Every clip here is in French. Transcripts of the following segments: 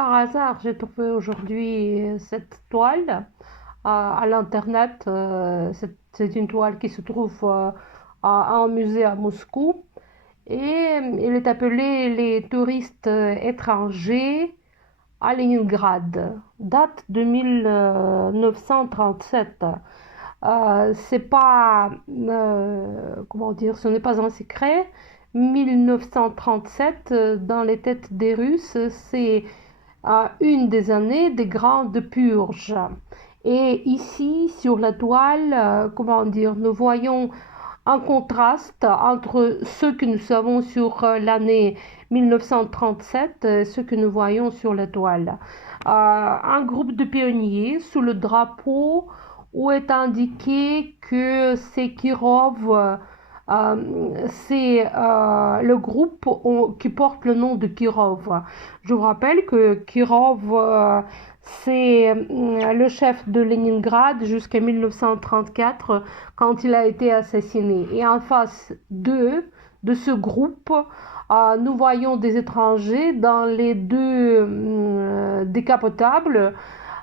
Par hasard, j'ai trouvé aujourd'hui cette toile à l'internet. C'est une toile qui se trouve à un musée à Moscou et il est appelé Les touristes étrangers à Leningrad. Date de 1937. C'est pas, comment dire, ce n'est pas un secret. 1937, dans les têtes des Russes, c'est une des années des grandes purges. Et ici, sur la toile, comment dire, nous voyons un contraste entre ce que nous savons sur l'année 1937 et ce que nous voyons sur la toile. Un groupe de pionniers sous le drapeau où est indiqué que c'est Kirov. C'est le groupe qui porte le nom de Kirov. Je vous rappelle que Kirov, c'est le chef de Leningrad jusqu'à 1934 quand il a été assassiné. Et en face de ce groupe, nous voyons des étrangers dans les deux décapotables.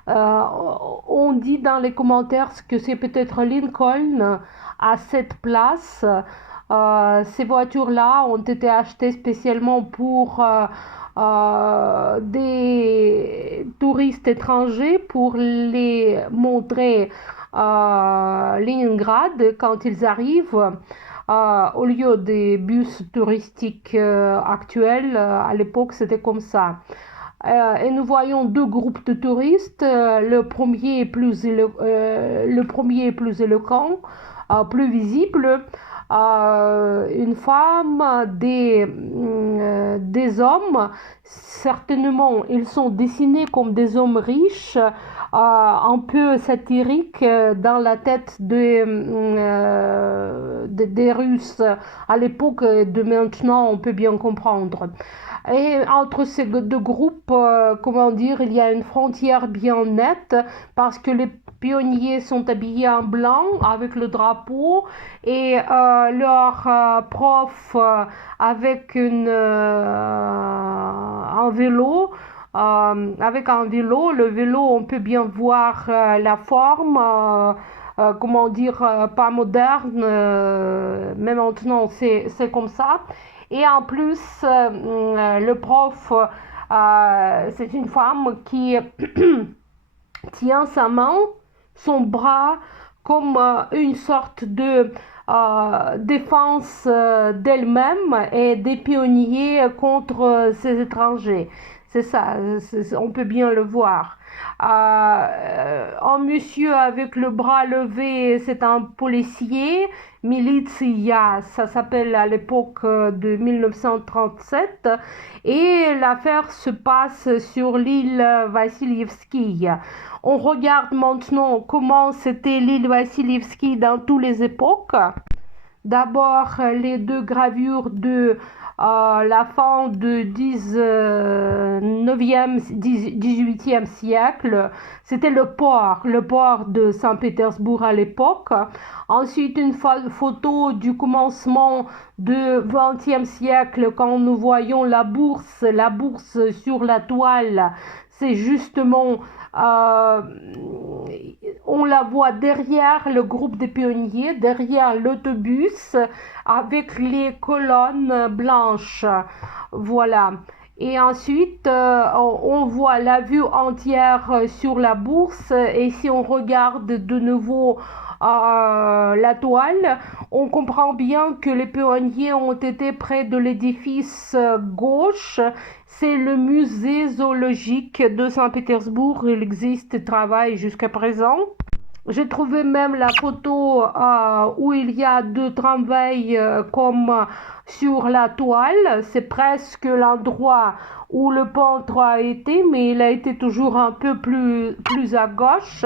On dit dans les commentaires que c'est peut-être Lincoln à cette place. Ces voitures-là ont été achetées spécialement pour des touristes étrangers pour les montrer Leningrad quand ils arrivent. Au lieu des bus touristiques actuels, à l'époque c'était comme ça. Et nous voyons deux groupes de touristes. Le premier est plus éloquent, plus visible. Une femme, des hommes. Certainement, ils sont dessinés comme des hommes riches, un peu satiriques dans la tête des Russes à l'époque. De maintenant, on peut bien comprendre. Et entre ces deux groupes, comment dire, il y a une frontière bien nette parce que les pionniers sont habillés en blanc avec le drapeau et leur prof avec un vélo. Avec un vélo, le vélo, on peut bien voir la forme. Comment dire, pas moderne, mais maintenant c'est comme ça. Et en plus, le prof, c'est une femme qui tient sa main, son bras, comme une sorte de défense d'elle-même et des pionniers contre ces étrangers. C'est ça, on peut bien le voir. Un monsieur avec le bras levé, c'est un policier, militia, ça s'appelle à l'époque de 1937, et l'affaire se passe sur l'île Vassilievski. On regarde maintenant comment c'était l'île Vassilievski dans toutes les époques. D'abord, les deux gravures de la fin du 19e, 18e siècle. C'était le port de Saint-Pétersbourg à l'époque. Ensuite, une photo du commencement du 20e siècle quand nous voyons la bourse sur la toile. C'est justement on la voit derrière le groupe des pionniers, derrière l'autobus avec les colonnes blanches. Voilà. Et ensuite, on voit la vue entière sur la bourse. Et si on regarde de nouveau la toile, on comprend bien que les pionniers ont été près de l'édifice gauche. C'est le musée zoologique de Saint-Pétersbourg. Il existe et travaille jusqu'à présent. J'ai trouvé même la photo où il y a deux tramways comme sur la toile. C'est presque l'endroit où le peintre a été, mais il a été toujours un peu plus à gauche,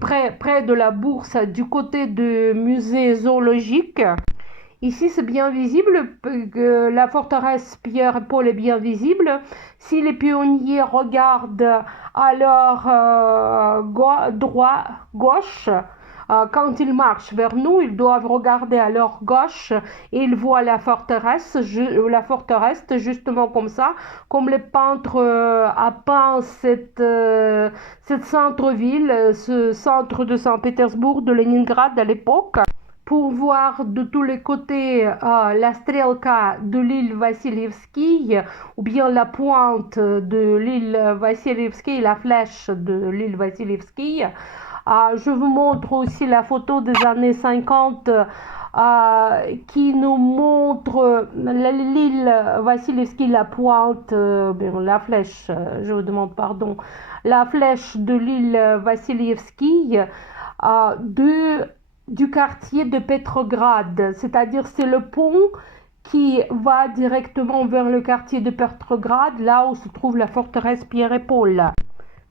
près de la bourse, du côté du musée zoologique. Ici, c'est bien visible, que la forteresse Pierre-Paul est bien visible. Si les pionniers regardent à leur gauche, quand ils marchent vers nous, ils doivent regarder à leur gauche et ils voient la forteresse justement comme ça, comme les peintres a peint cette centre-ville, ce centre de Saint-Pétersbourg, de Leningrad à l'époque, pour voir de tous les côtés la strelka de l'île Vassilievski ou bien la pointe de l'île Vassilievski, la flèche de l'île Vassilievski. Je vous montre aussi la photo des années 50 qui nous montre l'île Vassilievski, la pointe, la flèche, je vous demande pardon, la flèche de l'île Vassilievski du quartier de Petrograd, c'est-à-dire c'est le pont qui va directement vers le quartier de Petrograd, là où se trouve la forteresse Pierre et Paul.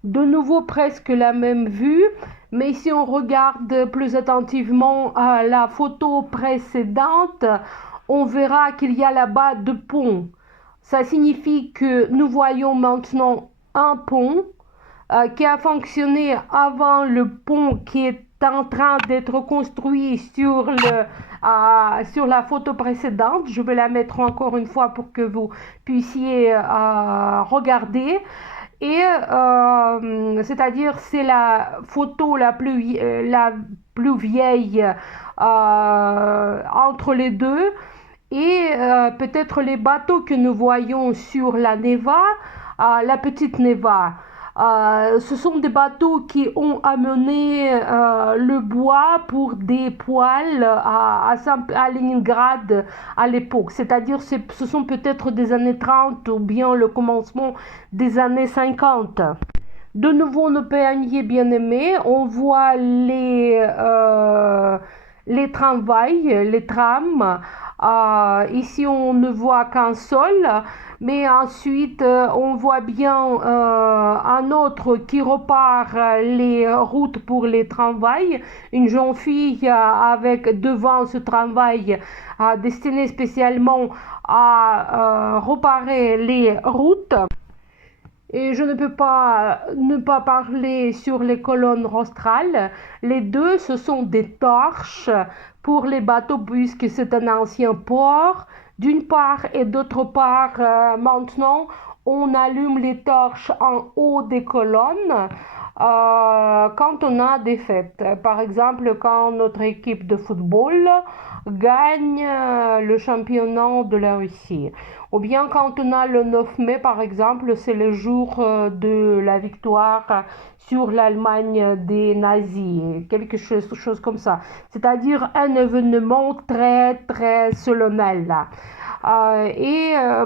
De nouveau presque la même vue, mais si on regarde plus attentivement la photo précédente, on verra qu'il y a là-bas deux ponts. Ça signifie que nous voyons maintenant un pont qui a fonctionné avant le pont qui est en train d'être construit sur la photo précédente. Je vais la mettre encore une fois pour que vous puissiez regarder. Et c'est-à-dire c'est la photo la plus vieille entre les deux. Et peut-être les bateaux que nous voyons sur la Neva, la petite Neva. Ce sont des bateaux qui ont amené le bois pour des poêles à Leningrad à l'époque. C'est-à-dire ce sont peut-être des années 30 ou bien le commencement des années 50. De nouveau, nos pionniers bien-aimés, on voit les tramways, les trams. Ici, on ne voit qu'un seul, mais ensuite, on voit bien un autre qui repart les routes pour les tramways. Une jeune fille avec devant ce tramway destiné spécialement à réparer les routes. Et je ne peux pas ne pas parler sur les colonnes rostrales. Les deux, ce sont des torches pour les bateaux puisque c'est un ancien port. D'une part et d'autre part, maintenant, on allume les torches en haut des colonnes quand on a des fêtes. Par exemple, quand notre équipe de football gagne le championnat de la Russie. Ou bien quand on a le 9 mai, par exemple, c'est le jour de la victoire sur l'Allemagne des nazis, quelque chose comme ça. C'est-à-dire un événement très, très solennel.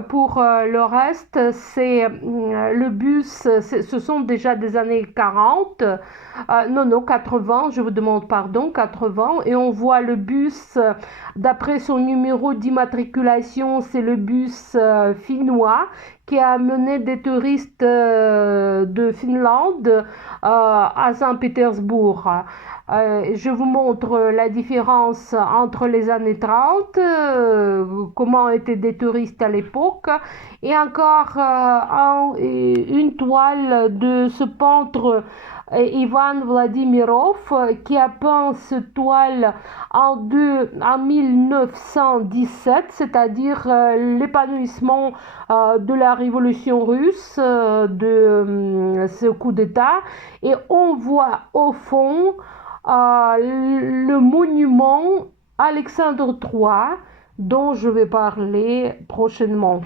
Pour le reste, c'est le bus, ce sont déjà des années 40, non, 80, je vous demande pardon, 80, et on voit le bus, d'après son numéro d'immatriculation, c'est le bus finnois qui a amené des touristes de Finlande à Saint-Pétersbourg. Je vous montre la différence entre les années 30, comment étaient des touristes à l'époque, et encore une toile de ce peintre Ivan Vladimirov qui a peint cette toile en 1917, c'est-à-dire l'épanouissement de la révolution russe, de ce coup d'État, et on voit au fond le monument Alexandre III dont je vais parler prochainement.